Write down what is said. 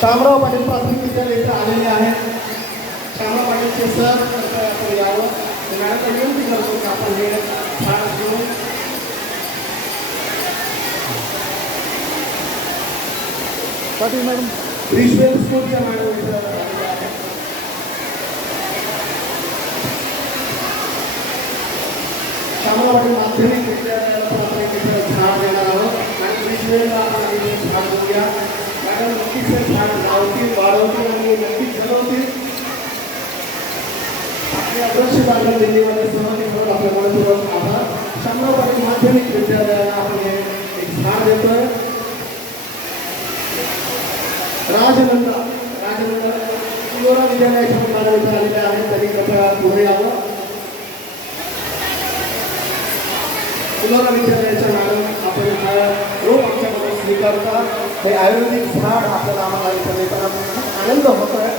शामराव पाटील प्राथमिक विद्यालय इथे आलेले आहेत. शामराव पाटीलचे सर आपण यावं. मॅडम विनंती करतो की आपण हे झाड घेऊन पाटील मॅडम रिश्वेल स्कूलच्या मॅडम इथे आलेल्या आहेत. शामराव पाटील माध्यमिक विद्यालयाला पण आपण इथे झाड देणार आहोत आणि रिश्वेलला आपण इथे झाड देऊया. मॅडम नक्कीच हे झाड लावतील, वाढवतील आणि नक्कीच जगवतील. आपल्या अध्यक्ष दाखल दिल्लीमध्ये सहभागी होऊन आपल्या मनपूर्वक आभार. शामराव पाटील माध्यमिक विद्यालयाला आपण हे एक झाड देतोय. राजनंदा किलोरा विद्यालयाच्या मॅडम इथे आलेल्या आहेत. त्यांनी कृपया पुढे यावं. किलोरा विद्यालयाच्या मॅडम आपण हा रोप आमच्याकडे स्वीकारता. हे आयुर्वेदिक झाड आपल्याला आम्हाला इथे देताना खूप आनंद होतो.